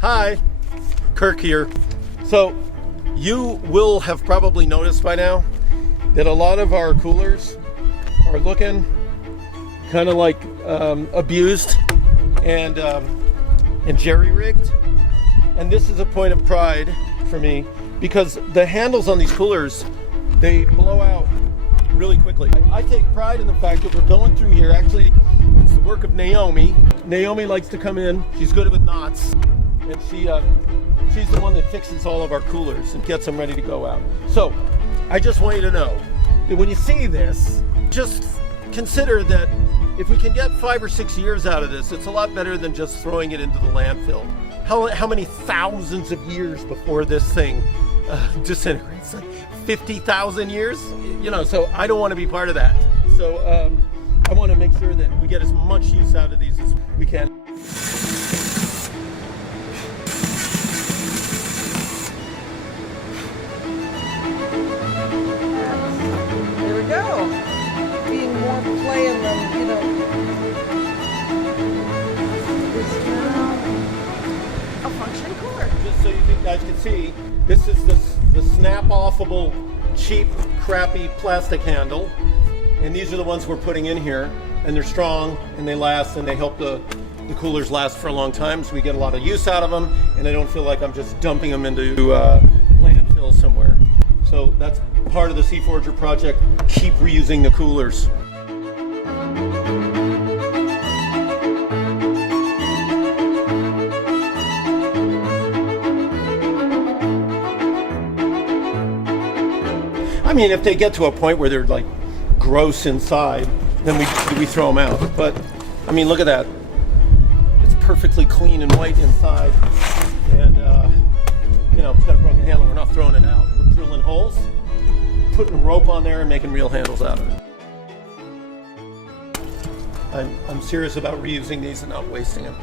Hi, Kirk here. So you will have probably noticed by now that a lot of our coolers are looking kind of like abused and jerry-rigged. And this is a point of pride for me because the handles on these coolers, they blow out really quickly. I take pride in the fact that we're going through here. Actually, it's the work of Naomi. Naomi likes to come in. She's good with knots. And she's the one that fixes all of our coolers and gets them ready to go out. So I just want you to know that when you see this, just consider that if we can get 5 or 6 years out of this, it's a lot better than just throwing it into the landfill. How many thousands of years before this thing disintegrates? Like 50,000 years? You know, so I don't want to be part of that. So I want to make sure that we get as much use out of these as we can. There we go. Being more play in them, you know. It's now a functioning cooler. Just so you guys can see, this is the snap-offable, cheap, crappy plastic handle. And these are the ones we're putting in here. And they're strong, and they last, and they help the coolers last for a long time. So we get a lot of use out of them, and I don't feel like I'm just dumping them into landfill somewhere. So that's part of the Forager project. Keep reusing the coolers. I mean, if they get to a point where they're like gross inside, then we throw them out. But I mean, look at that. It's perfectly clean and white inside. And you know, it's got a broken handle. We're not throwing it out. We're drilling holes, putting rope on there, and making real handles out of it. I'm serious about reusing these and not wasting them.